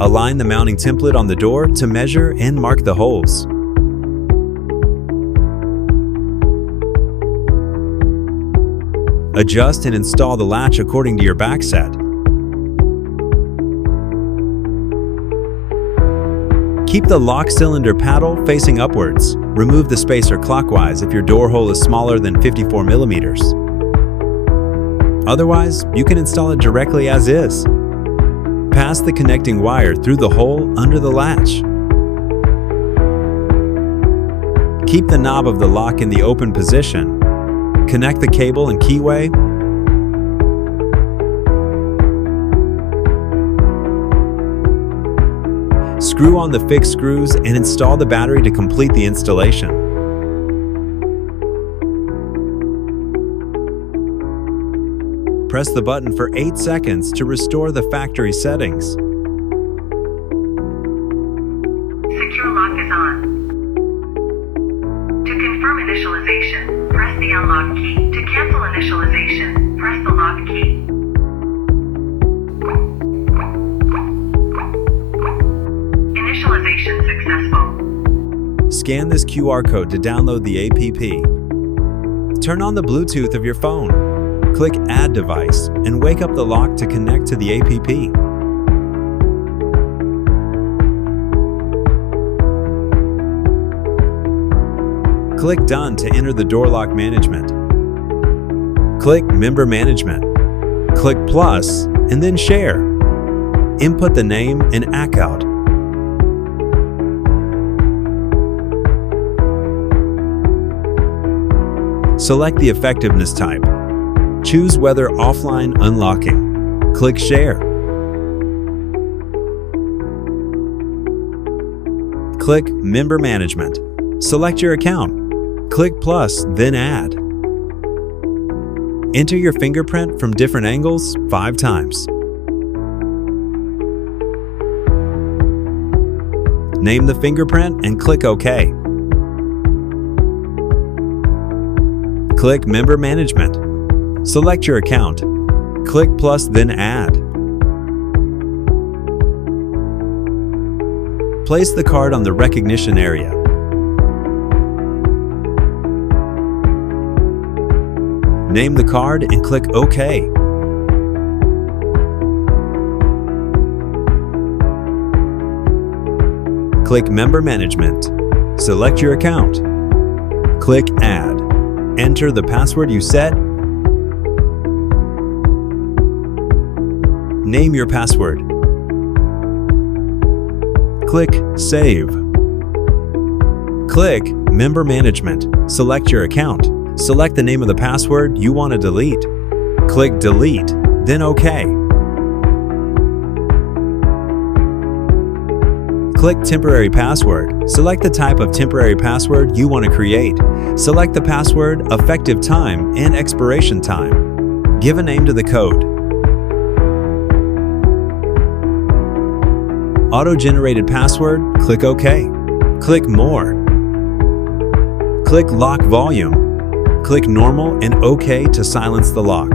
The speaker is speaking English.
Align the mounting template on the door to measure and mark the holes. Adjust and install the latch according to your back set. Keep the lock cylinder paddle facing upwards. Remove the spacer clockwise if your door hole is smaller than 54 millimeters. Otherwise, you can install it directly as is. Pass the connecting wire through the hole under the latch. Keep the knob of the lock in the open position. Connect the cable and keyway. Screw on the fixed screws and install the battery to complete the installation. Press the button for 8 seconds to restore the factory settings. Secure lock is on. To confirm initialization, press the unlock key. To cancel initialization, press the lock key. Initialization successful. Scan this QR code to download the app. Turn on the Bluetooth of your phone. Click Add Device and wake up the lock to connect to the app. Click Done to enter the door lock management. Click Member Management. Click Plus and then Share. Input the name and account. Select the effectiveness type. Choose whether offline unlocking. Click Share. Click Member Management. Select your account. Click Plus, then Add. Enter your fingerprint from different angles 5 times. Name the fingerprint and click OK. Click Member Management. Select your account. Click Plus, then Add. Place the card on the recognition area. Name the card and click OK. Click Member Management. Select your account. Click Add. Enter the password you set. Name your password. Click Save. Click Member Management. Select your account. Select the name of the password you want to delete. Click Delete, then OK. Click Temporary Password. Select the type of temporary password you want to create. Select the password, effective time, and expiration time. Give a name to the code. Auto-generated password, click OK. Click More. Click Lock Volume. Click Normal and OK to silence the lock.